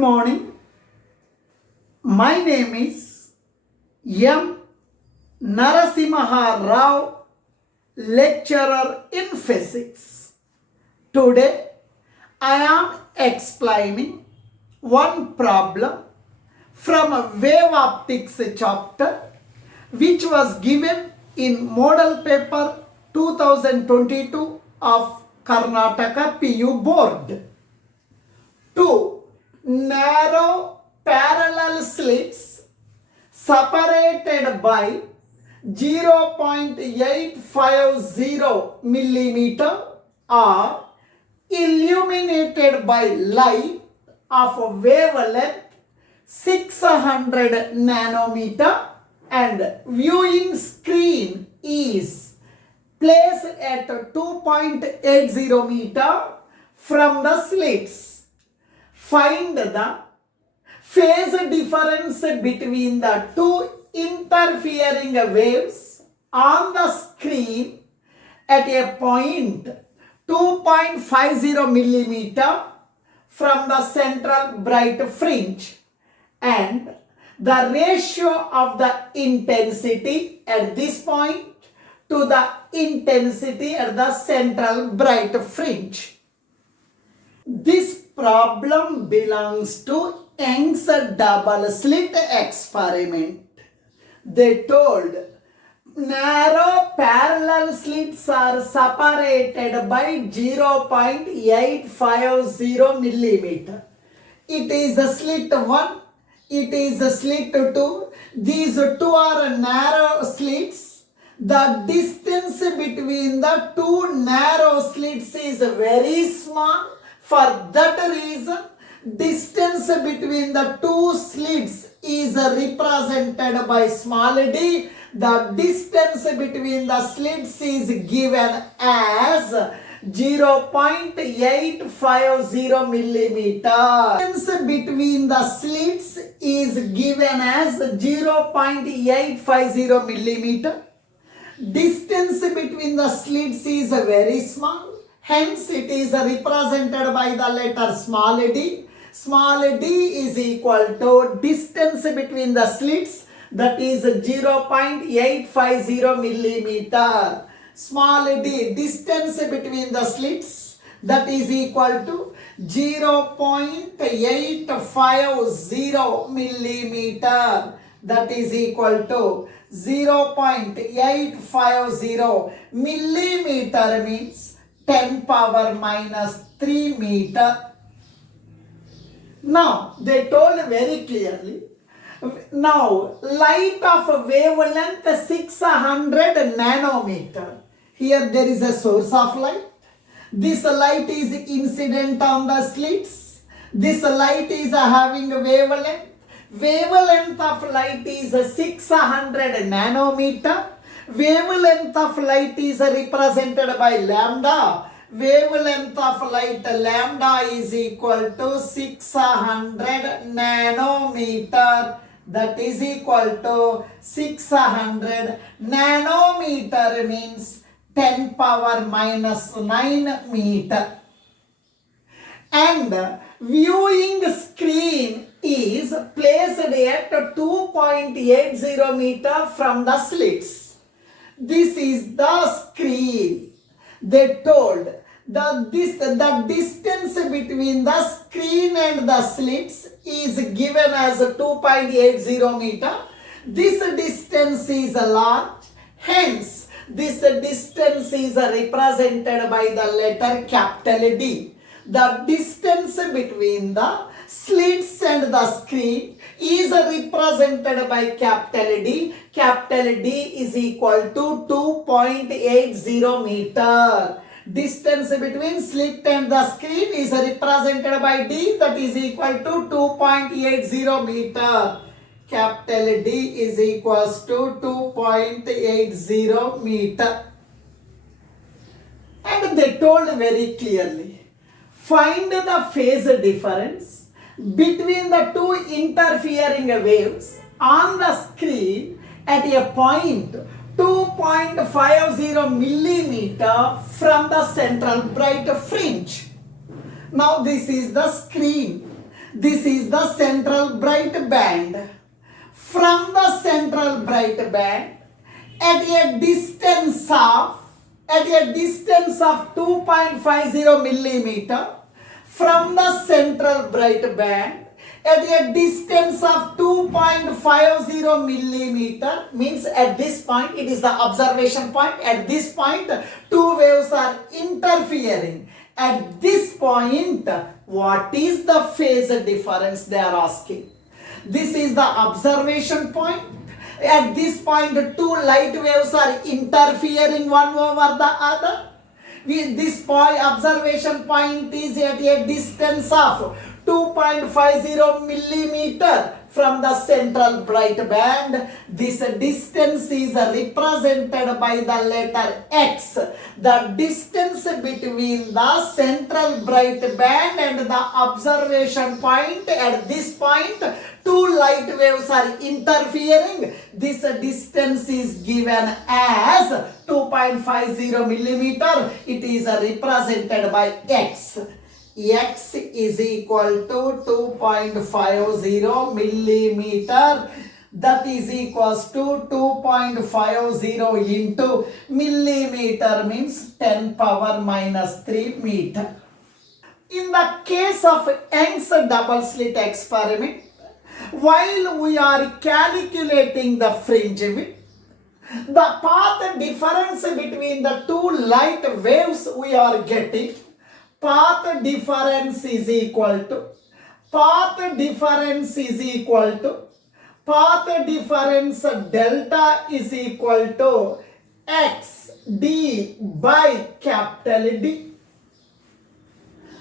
morning. My name is M. NARASIMHARAO, lecturer in physics. Today, I am explaining one problem from a wave optics chapter which was given in model paper 2022 of Karnataka PU board. Two narrow parallel slits separated by 0.850 millimeter are illuminated by light of a wavelength 600 nanometer and viewing screen is placed at 2.80 meter from the slits. Find the phase difference between the two interfering waves on the screen at a point 2.50 millimeter from the central bright fringe and the ratio of the intensity at this point to the intensity at the central bright fringe. This problem belongs to Young's double slit experiment. They told narrow parallel slits are separated by 0.850 millimeter. It is a slit 1, it is a slit 2. These two are narrow slits. The distance between the two narrow slits is very small. For that reason, distance between the two slits is represented by small d. The distance between the slits is given as 0.850 millimeter. Distance between the slits is given as 0.850 millimeter. Distance between the slits is very small. Hence, it is represented by the letter small d. Small d is equal to distance between the slits, that is 0.850 millimeter. Small d, distance between the slits, that is equal to 0.850 millimeter. That is equal to 0.850 millimeter means 10 power minus 3 meter. Now, they told very clearly, now light of wavelength 600 nanometer. Here there is a source of light. This light is incident on the slits. This light is having a wavelength. Wavelength of light is 600 nanometer. Wavelength of light is represented by lambda. Wavelength of light lambda is equal to 600 nanometer. That is equal to 600 nanometer means 10 power minus 9 meter. And viewing screen is placed at 2.80 meter from the slits. This is the screen. They told the distance between the screen and the slits is given as 2.80 meter. This distance is large. Hence, this distance is represented by the letter capital D. The distance between the slits and the screen is represented by capital D. Capital D is equal to 2.80 meter. Distance between slit and the screen is represented by D, that is equal to 2.80 meter. Capital D is equals to 2.80 meter. And they told very clearly, find the phase difference between the two interfering waves on the screen at a point 2.50 millimeter from the central bright fringe. Now this is the screen. This is the central bright band. From the central bright band, at a distance of 2.50 millimeter from the central bright band, at a distance of 2.50 millimeter, means at this point, it is the observation point. At this point, two waves are interfering. At this point, what is the phase difference they are asking? This is the observation point. At this point, two light waves are interfering one over the other. This point, observation point is at a distance of 2.50 millimeter from the central bright band. This distance is represented by the letter X. The distance between the central bright band and the observation point, at this point, two light waves are interfering. This distance is given as 2.50 millimeter. It is represented by X. X is equal to 2.50 millimeter. That is equals to 2.50 into millimeter means 10 power minus 3 meter. In the case of Young's double slit experiment, while we are calculating the fringe width, the path difference between the two light waves we are getting, path difference delta is equal to x d by capital D.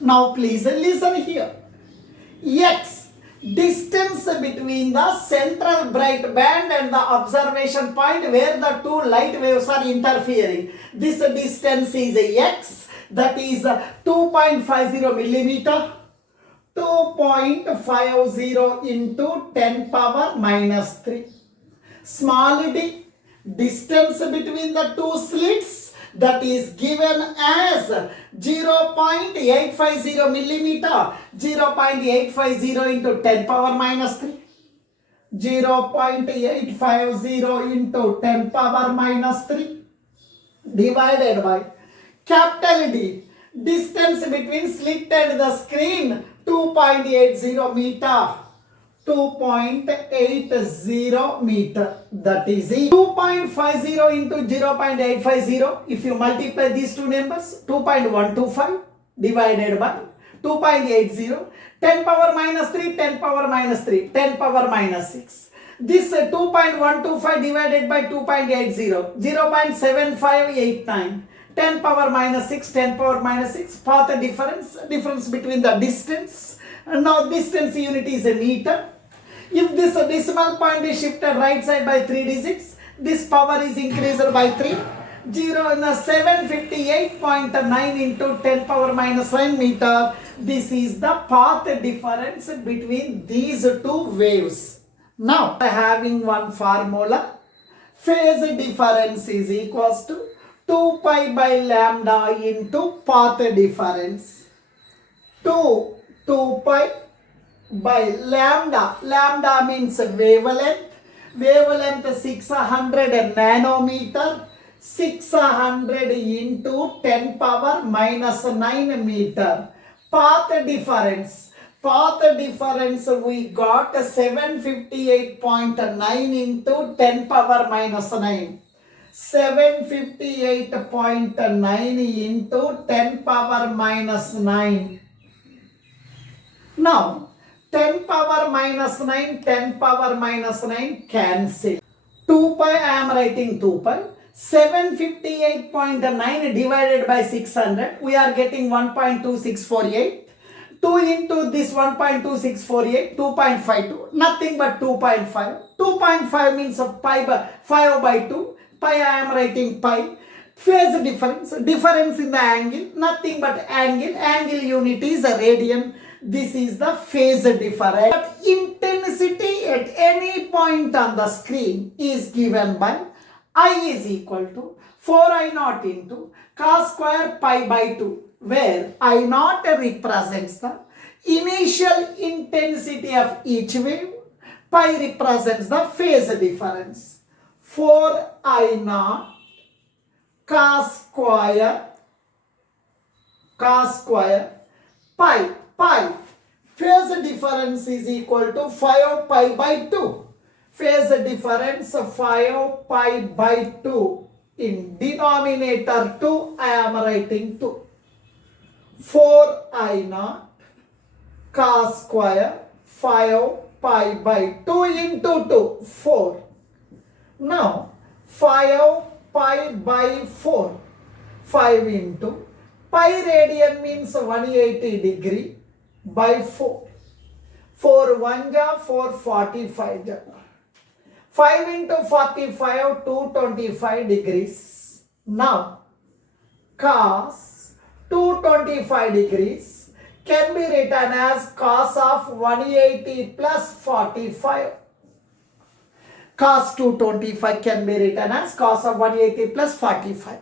Now please listen here. X, distance between the central bright band and the observation point where the two light waves are interfering. This distance is x, that is 2.50 millimeter. 2.50 into 10 power minus 3. Small d, distance between the two slits, that is given as 0.850 millimeter. 0.850 into 10 power minus 3. 0.850 into 10 power minus 3 divided by capital D, distance between slit and the screen, 2.80 meter. 2.80 meter, that is 2.50 into 0.850. If you multiply these two numbers, 2.125 divided by 2.80, 10 power minus 3, 10 power minus 3, 10 power minus 6. This 2.125 divided by 2.80, 0.7589. 10 power minus 6, 10 power minus 6, path difference between the distance. And now distance unit is a meter. If this decimal point is shifted right side by 3 digits, this power is increased by 3. 758.9 into 10 power minus 9 meter. This is the path difference between these two waves. Now, having one formula, phase difference is equals to 2 pi by lambda into path difference. 2 pi by lambda. Lambda means wavelength. Wavelength 600 nanometer. 600 into 10 power minus 9 meter. Path difference. Path difference we got 758.9 into 10 power minus 9. 758.9 into 10 power minus 9. Now, 10 power minus 9, 10 power minus 9 cancel. 2 pi, I am writing 2 pi. 758.9 divided by 600, we are getting 1.2648. 2 into this 1.2648, 2.52, nothing but 2.5. 2.5 means pi by 5 by 2. Pi, I am writing pi. Phase difference in the angle, nothing but angle unit is a radian. This is the phase difference. But intensity at any point on the screen is given by I is equal to 4I naught into cos square pi by 2, where I naught represents the Initial intensity of each wave. Pi represents the phase difference. 4 I naught cos square pi. Phase difference is equal to 5 pi by 2. Phase difference 5 pi by 2. In denominator 2, I am writing 2. 4 I naught cos square 5 pi by 2 into 2, 4. Now, 5 pi by 4, 5 into pi radian means 180 degree by 4. 4 1 ja, 4 45 ja. 5 into 45, 225 degrees. Now, cos 225 degrees can be written as cos of 180 plus 45. Cos 225 can be written as cos of 180 plus 45.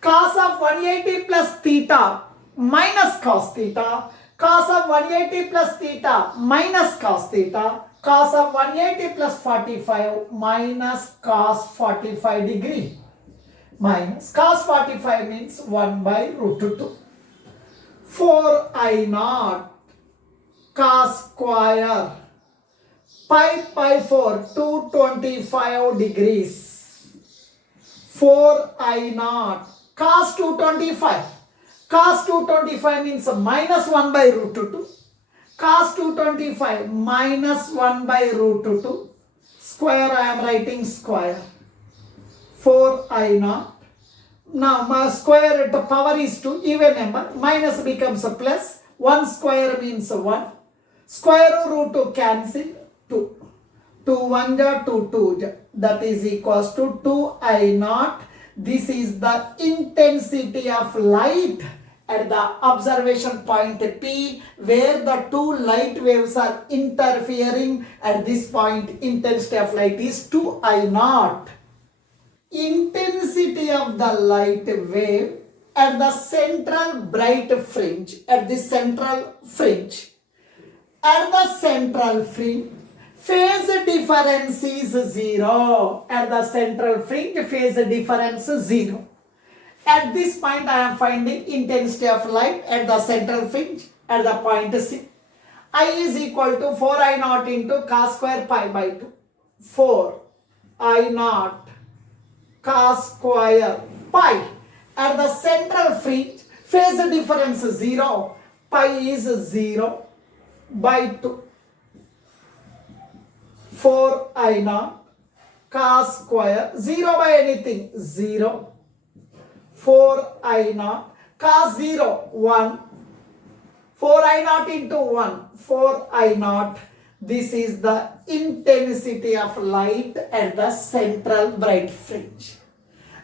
Cos of 180 plus theta minus cos theta. Cos of 180 plus theta minus cos theta. Cos of 180 plus 45 minus cos 45 degree. Minus cos 45 means 1 by root 2. 4 I naught cos square pi by 4, 225 degrees. 4 I naught cos 225. Cos 225 means minus 1 by root 2. Cos 225 minus 1 by root 2. Square I am writing square. 4 I naught. Now my square power is 2, even number. Minus becomes a plus. 1 square means 1. Square root 2 cancel. 2. 2 1 ja, 2 2 ja. That is equals to 2 I naught. This is the intensity of light at the observation point P, where the two light waves are interfering. At this point, intensity of light is 2 I naught. Intensity of the light wave at the central bright fringe. At the central fringe. At the central fringe, phase difference is 0. At the central fringe, phase difference is 0. At this point, I am finding intensity of light at the central fringe at the point C. I is equal to 4 I naught into cos square pi by 2. 4 I naught cos square pi. At the central fringe, phase difference is 0. Pi is 0 by 2. 4 I naught cos square 0 by anything 0. 4 I naught cos 0 1. 4 I naught into 1, 4 I naught. This is the intensity of light at the central bright fringe.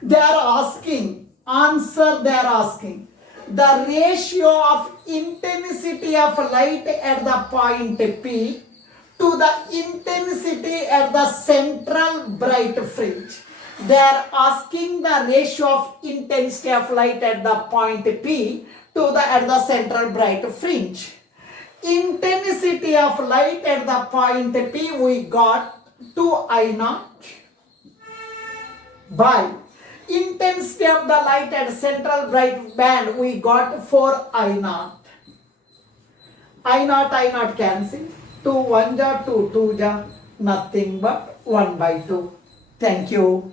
They are asking, answer they are asking, the ratio of intensity of light at the point P to the intensity at the central bright fringe. They are asking the ratio of intensity of light at the point P to at the central bright fringe. Intensity of light at the point P we got 2 I naught by intensity of the light at central bright band we got 4 I naught. I naught cancel. 2 1 ja, 2 2 ja, nothing but 1 by 2. Thank you.